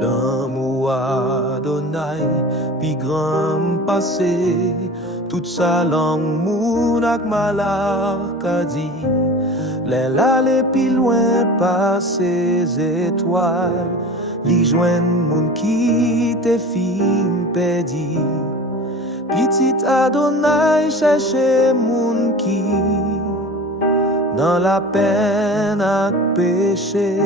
L'amour Adonai, pi grand passé, tout ça l'amour nak malak a dit. L'aile aller pi loin par ses étoiles, li joine moun qui te fin perdi. Petit Adonai cherche moun qui dans la peine ak péché.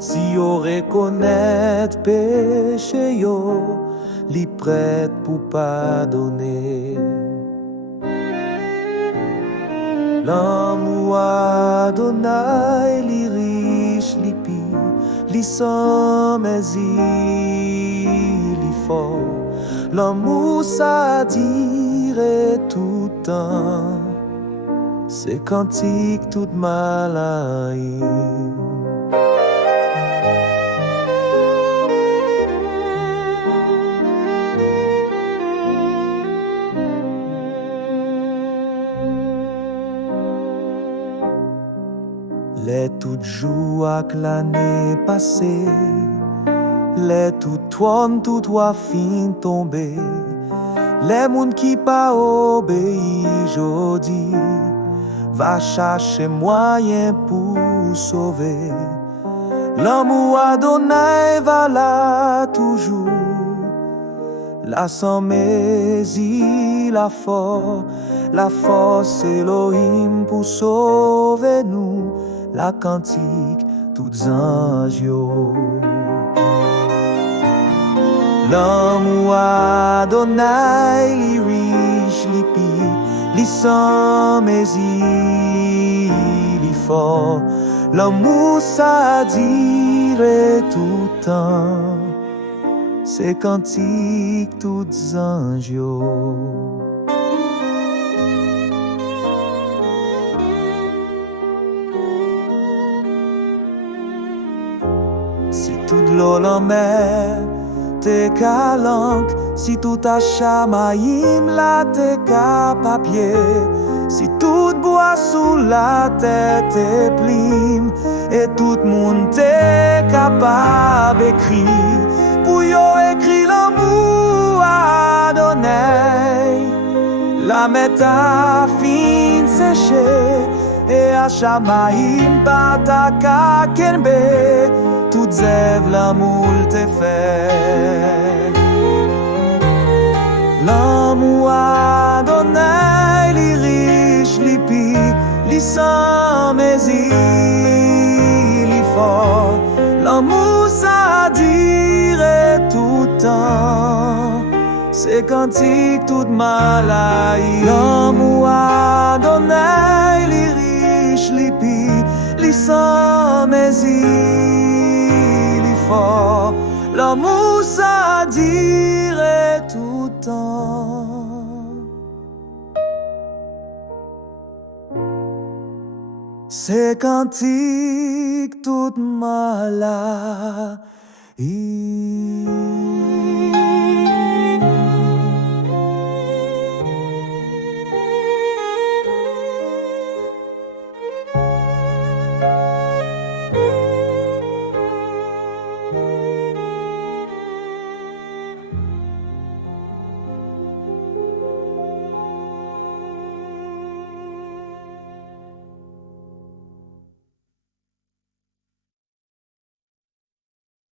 Si yo reconnaître péché yo, li prête pour pardonner. L'amour Adonai li riche, li pi, li sans mais li fort. L'amour ça dirait tout temps, c'est cantique toute malaï. Les tout jours ak l'année passée, les tout trône, tout toi fin tombé, les moun qui pas obéi jodi, va chercher moyen pour sauver. L'amour Adonai va là toujours, la sans mési, la force Elohim pour sauver nous, la cantique toutes anges yo. L'amour Adonai li riche, li pi, li sans mési, li fort. L'amour ça dirait tout temps, c'est cantique toutes anges yo. Si toute l'eau en mer te calanque, si tout a chamaïm la te ka papier, si tout bois sous la tête te plim, et tout monde te capable écrit, pour yo écrit l'amour Adonai, la meta fin séché, et a chamaïm pata ka kenbe, tout zèv l'amour te fait. L'amour Adonai li riche, li pi, li sans mési, li fort. L'amour ça dirait tout temps, c'est cantique toute malaï. L'amour Adonai li riche, li pi, li sans mési, li fort. L'amour ça dirait tout temps. C'est cantique toute malaï.